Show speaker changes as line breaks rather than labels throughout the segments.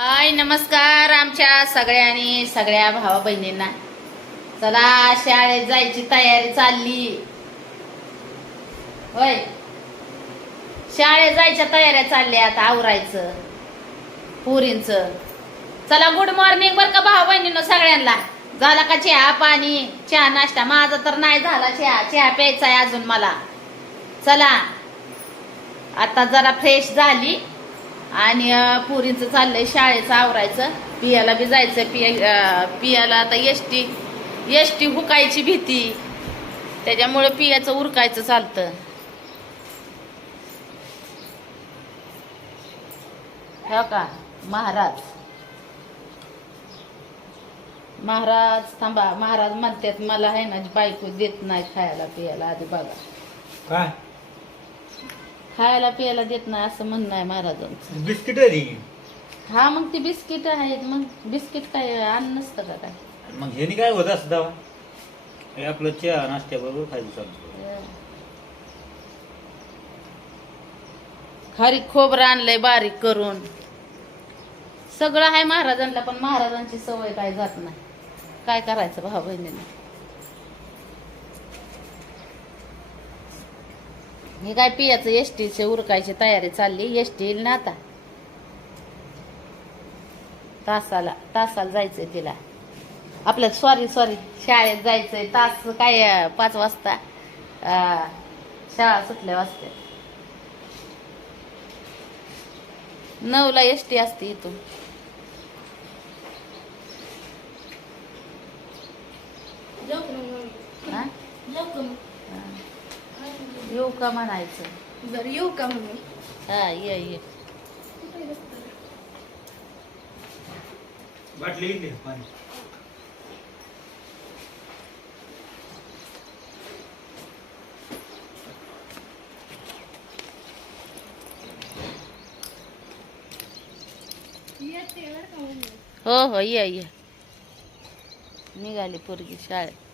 हाय नमस्कार आमच्या सगळ्यांनी सगळ्या भावा बहिणींना. चला शाळेत जायची तयारी चालली. होय. शाळेत जायच्या तयाऱ्या चालल्या आता आवरायचं पुरींच. चला गुड मॉर्निंग बर का भावा बहिणींनो सगळ्यांना. झाला का चहा पाणी? चहा नाश्ता? माझा तर नाही झाला चहा. चहा प्यायचा आहे अजून मला. चला आता जरा फ्रेश झाली. आणि पुरींचं चाललंय शाळेचं आवरायचं. पियाला बी जायचं पिया पियाला आता एस टी एस टी हुकायची भीती. त्याच्यामुळे पियाचं उरकायचं चालतं. हो का? महाराज. महाराज थांबा. महाराज म्हणतात मला आहे ना बायको देत नाही खायला पियाला. आधी बघा.
काय?
खायला पियाला देत नाही असं म्हणणं आहे महाराजांचं.
बिस्किट आहे ती.
हा मग ती बिस्किट आहेत. मग बिस्किट काय अन्न नसतं का काय?
मग ह्यानी काय होत असं दवा? हे आपलं चहा नाश्त्याबरोबर खायचं चालतं
खारी खोबरं आणलंय बारीक करून. सगळं आहे महाराजांना पण महाराजांची सवय काय जात नाही. काय करायचं भाऊ बहिणीने? हे काय पियाचं एस टीचे उरकायची तयारी चालली? एस टी ना आता. तासाला तासाला जायचंय तिला. आपल्या सॉरी सॉरी शाळेत जायचंय. तास काय पाच वाजता शाळा सुटल्या वाजता नऊला एस टी असते इथून हा? हा. येऊ का म्हणायचं?
बरं येऊ का मम्मी?
हा ये ये.
बाटली घेतली पाणी.
येते बरं का मम्मी.
हो हो ये ये. निघाली पोरगी शाळेत.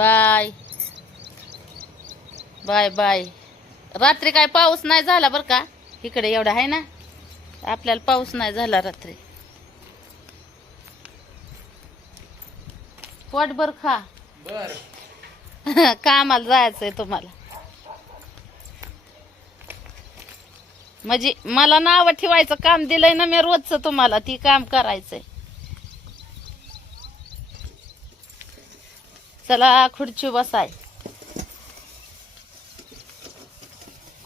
बाय.
Bye bye. रात्री काय पाऊस नाही झाला बर का? इकडे एवढा आहे ना? आपल्याला पाऊस नाही झाला रात्री. पोटभर खा.
बर.
कामाला जायचंय तुम्हाला. म्हणजे मला नाव ठेवायचं काम दिलंय ना मी रोजचं तुम्हाला ती काम करायचंय. चला खुर्ची बसाय.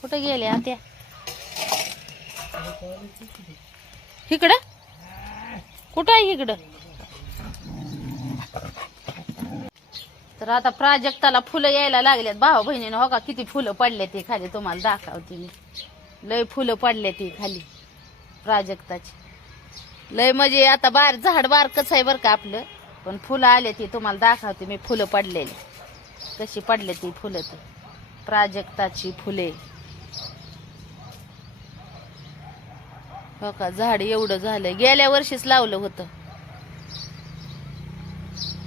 कुठे गेले आत्या इकडं? कुठं आहे इकडं? तर आता प्राजक्ताला फुलं यायला लागल्यात. भावा बहिणीनं हो का किती फुलं पडले ते खाली? तुम्हाला दाखवते मी. लय फुलं पडले ती खाली प्राजक्ताची लय म्हणजे आता बार झाड बारकच आहे बरं का आपलं. पण फुलं आले ती तुम्हाला दाखवते मी फुलं पडलेली. कशी पडले ती फुलं ती? प्राजक्ताची फुले. हो का? झाड एवढं झालं गेल्या वर्षीच लावलं होतं.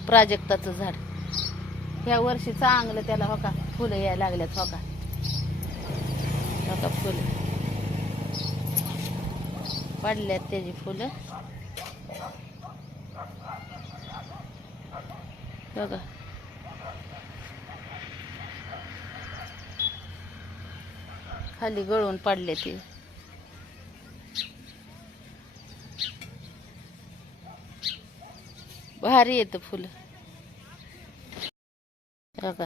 प्राजक्ताचं झाड. ह्या वर्षी चांगलं त्याला हो का? फुलं यायला लागल्यात हो का? हो का? फुलं. पडल्यात त्याची फुलं. बघा. खाली गळून पडले ते. भारी येतं फुलं. बघा.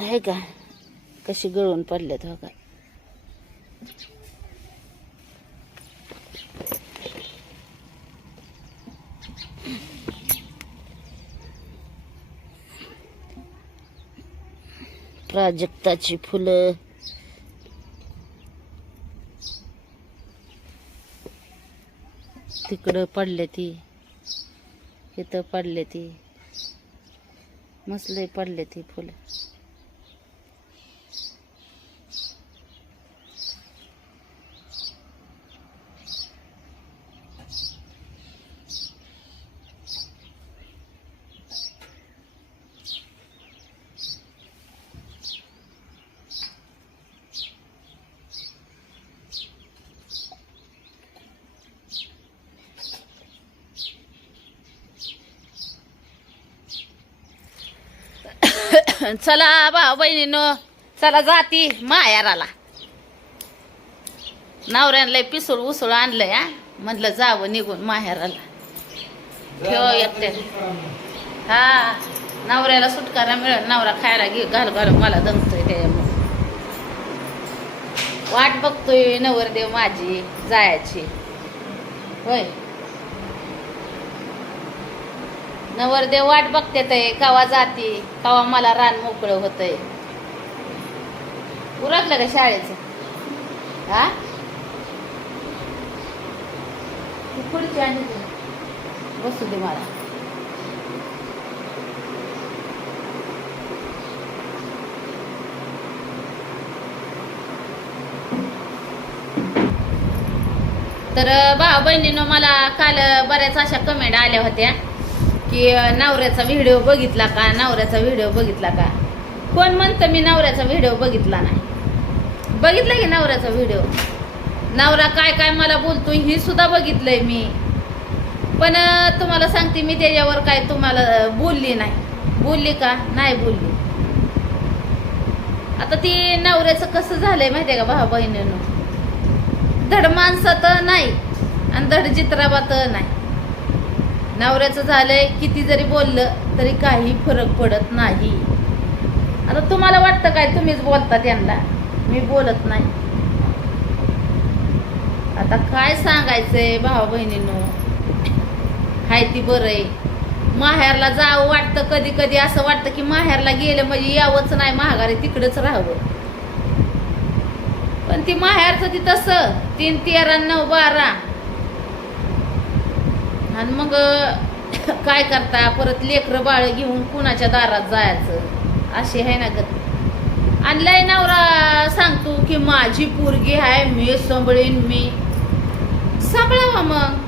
आहे का? कशी गळून पडल्यात बघा का प्राजक्ताची फुलं. तिकडं पडले ती. इथं पडले ती. मसले पडले ती फुलं. चला भाऊ बहिणीनं चला जाती मायाराला. नवऱ्याला पिसूळ उसळ आणलंय हा. म्हणलं जावं निघून माहेराला ठेव येते हा नवऱ्याला सुटकारा मिळेल नवरा खायला घे घाल घाल मला दमतोय ते. वाट बघतोय नवरदेव माझी जायची. होय. नवरदेव वाट बघते ते कवा जाती कवा मला रान मोकळं होतंय. उरकलं का शाळेचं? हा? ती खुर्ची आणि बसू दे मला. तर भाऊ बहिणीनं मला काल बऱ्याच अशा कमेंट आल्या होत्या. की नवऱ्याचा व्हिडिओ बघितला का? नवऱ्याचा व्हिडिओ बघितला का? कोण म्हणतं मी नवऱ्याचा व्हिडिओ बघितला नाही बघितला की नवऱ्याचा व्हिडिओ नवरा काय काय मला बोलतो ही सुद्धा बघितलंय मी. पण तुम्हाला सांगते मी त्याच्यावर काय तुम्हाला बोलली नाही. बोलली का? नाही बोलली. आता ती नवऱ्याचं कसं झालंय माहितीये का भाऊ बहिणीनं धड माणसात नाही आणि धड चित्राबात नाही. नवऱ्याचं झालंय किती जरी बोललं तरी काही फरक पडत नाही. आता तुम्हाला वाटतं काय? तुम्हीच बोलता त्यांना मी बोलत नाही. आता काय सांगायचंय भाऊ बहिणींनो? हाय ती बरं आहे माहेरला जावं वाटतं कधी कधी असं वाटतं की माहेरला गेलं म्हणजे यावंच नाही. महागारी तिकडंच राहावं. पण ती माहेरचं ती तसं. तीन तेरा नऊ बारा. आणि मग काय करता? परत लेकरं बाळ घेऊन कुणाच्या दारात जायचं? अशी आहे ना गत. आणि लय नवरा सांगतो की माझी पोरगी आहे मी सांभाळीन मी. सांभाळावा मग.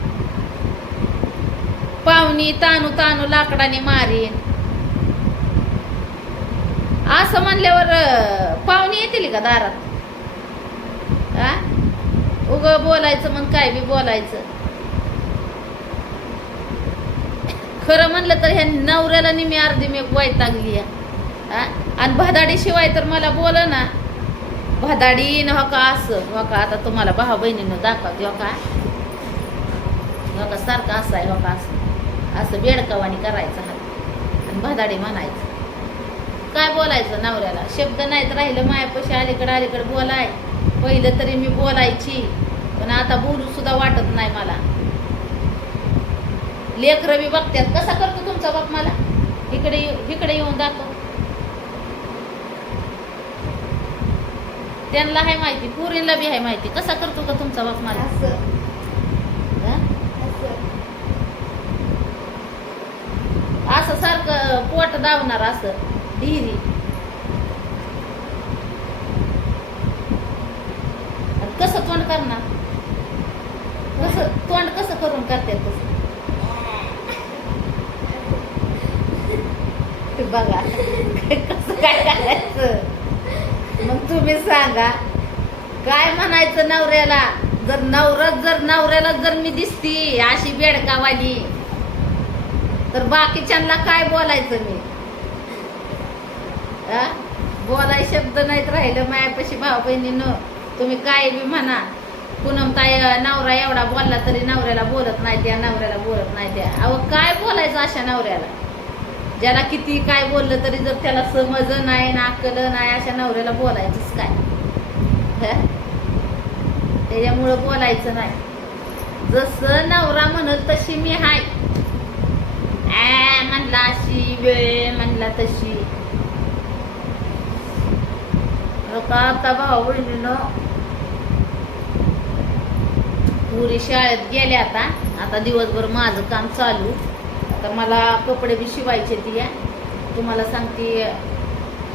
पाहुणी तानू तानू लाकडाने मारीन. असं म्हणल्यावर पाहुणी येतील का दारात? उग बोलायचं मग काय बी बोलायचं. खरं म्हणलं तर ह्या नवऱ्याला निमी अर्धी मी वैतागली आहे. आणि भदाडी शिवाय तर मला बोल ना भदाडी न हो का असं हो का आता तुम्हाला भाऊ बहिणीनं दाखवते हो का? हो का सारखं असं आहे हो का असं? असं बेडकावानी करायचं हा. आणि भदाडी म्हणायचं. काय बोलायचं नवऱ्याला? शब्द नाहीत राहिलं मायापाशी अलीकडं अलीकडं बोलाय. पहिलं तरी मी बोलायची. पण आता बोलू सुद्धा वाटत नाही मला. लेकरं बी बघतात कसा करतो तुमचा बाप मला? इकडे इकडे येऊन दाखव त्यांना आहे माहिती पुरीला बी आहे माहिती. कसा करतो का तुमचा बाप मला?
असं.
सारखं पोट दावणार असं. ढिरी. आणि कसं तोंड करणार? कसं तोंड कसं करून करतात तसं ते बघा कसं काय करायचं? मग तुम्ही सांगा काय म्हणायचं नवऱ्याला? जर नवरच जर नवऱ्याला जर मी दिसती अशी बेडकावाली तर बाकीच्यांना काय बोलायचं मी? आ? बोलाय शब्द नाहीत राहिलं मायापाशी भाऊ बहिणीनं तुम्ही काय बी म्हणा. पुनम ताई नवरा एवढा बोलला तरी नवऱ्याला बोलत नाही त्या नवऱ्याला बोलत नाही त्या. अहो काय बोलायचं अशा नवऱ्याला? ज्याला किती काय बोललं तरी जर त्याला समज नाही नाकल नाही अशा नवऱ्याला बोलायचंच काय? त्याच्यामुळं बोलायचं नाही. जसं नवरा म्हणल तशी मी हाय. म्हणला अशी वेळ म्हणला तशी. आता भाऊ बहिणीनं. पुरी शाळेत गेले आता. आता दिवसभर माझं काम चालू. आता मला कपडे बी शिवायचे ती. या तुम्हाला सांगते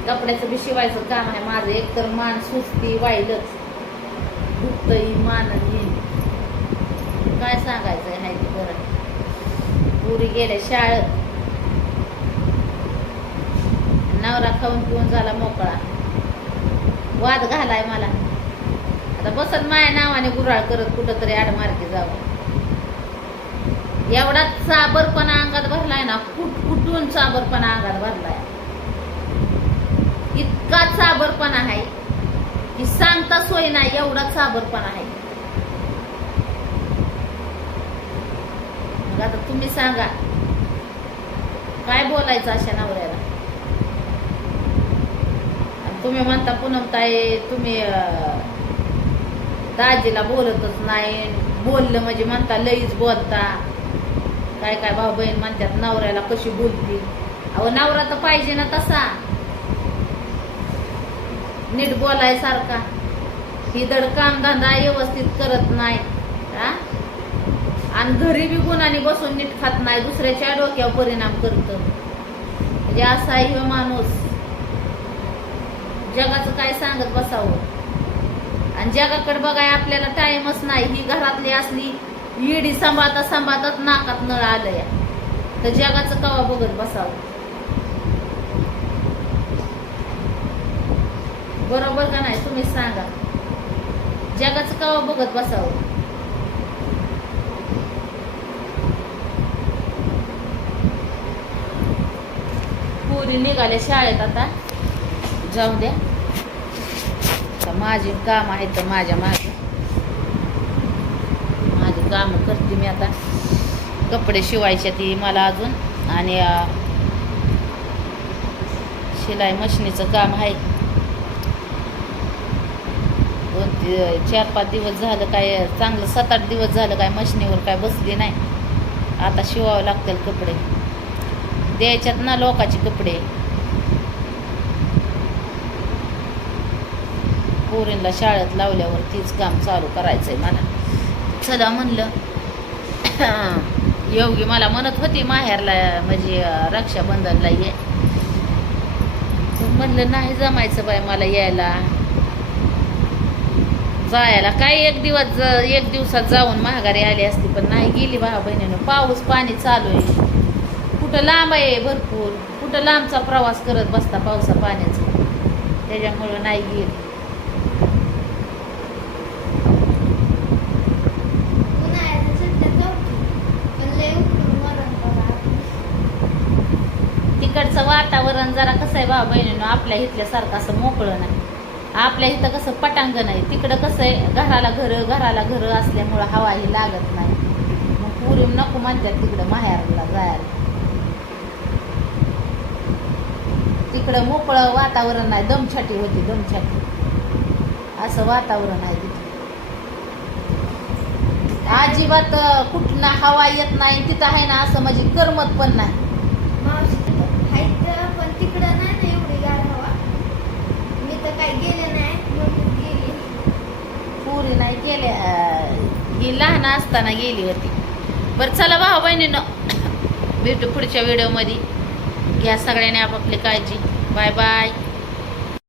कपड्याचं बी शिवायचं काम आहे माझं. एकतर मान सुस्ती वाईलच. दुखतही मान काय सांगायचं आहे ते बरं. पुरी गेल्या शाळेत. नवरा खाऊन पिऊन झाला मोकळा. वाद घालाय मला. आता बसत माया नावाने गुराळ करत कुठं तरी आडमार्गे जावं. एवढा चाबरपणा अंगात भरलाय ना कुट कुटून चाबरपणा अंगात भरलाय. इतका चाबरपणा आहे की सांगता सोय नाही एवढा चाबरपणा आहे. मग आता तुम्ही सांगा काय बोलायचं अशा नवऱ्याला? आणि तुम्ही म्हणता पूनम तुम्ही अं, दाजीला बोलतच नाही. बोललं म्हणजे म्हणता लईच बोलता. काय काय भाऊ बहीण म्हणतात नवऱ्याला कशी बोलती? अहो नवरा तर पाहिजे ना तसा. नीट बोलाय सारखा ही दड कामधंदा व्यवस्थित करत नाही. हा? आणि घरी बी गुणाने बसून नीट खात नाही दुसऱ्याच्या डोक्यावर परिणाम करत. म्हणजे असा आहे माणूस. जगाचं काय सांगत बसावं? आणि जगाकडे बघाय आपल्याला टाइमच नाही. ही घरातली असली इडी सांभाळता सांभाळतात नाकात नळ आलं या. तर जगाचं कवा बघत बसावं? बरोबर का नाही? तुम्ही सांगा. जगाचं कवा बघत बसावं? पुरी निघाले शाळेत आता. जाऊ द्या. माझी काम आहेत तर माझ्या मागे. काम करते मी आता. कपडे शिवायचे ती मला अजून. आणि शिलाई मशिनीचं काम आहे. दोन चार पाच दिवस झालं काय चांगलं सात आठ दिवस झालं काय मशिनीवर काय बसली नाही. आता शिवावं लागतील कपडे. द्यायच्यात ना लोकाचे कपडे. पोरींला शाळेत लावल्यावर तीच काम चालू करायचंय मला. चला म्हणलं. योगी मला म्हणत होती माहेरला म्हणजे रक्षाबंधनला ये. म्हणलं नाही जमायचं बाय मला यायला. जायला काय एक दिवस एक दिवसात जाऊन महागारी आली असती पण नाही गेली भावा बहिणीनं. पाऊस पाणी चालू आहे. कुठं लांब आहे भरपूर. कुठं लांबचा प्रवास करत बसता पावसा पाण्याचा. त्याच्यामुळं नाही गेली
उन्हाळ्याच्या सुट्ट्या जाऊ पण लय उकडून मरण बघा
तिकडचं वातावरण जरा कसं आहे भाऊ बहिणीनं आपल्या इथल्यासारखं असं मोकळं नाही. आपल्या इथं कसं पटांगण आहे तिकडं कसं आहे घराला घरं घराला घरं असल्यामुळं हवा ही लागत नाही. मग पुरी नको म्हणतात तिकडं माहेरला जायला. तिकडं मोकळं वातावरण नाही दमछाटी होती दमछाटी. असं वातावरण आहे तिथं. अजिबात कुठनं हवा येत नाही तिथं आहे ना असं म्हणजे करमत पण नाही
मावशी हायत पण तिकडं नाही ना एवढी गार हवा गेले नाही म्हणून गेली.
पुरी नाही गेल्या ही लहान असताना गेली होती. बरं चला भाऊ बहिणीनं भेटू पुढच्या व्हिडिओमध्ये घ्या सगळ्यांनी आपापली काळजी. Bye bye.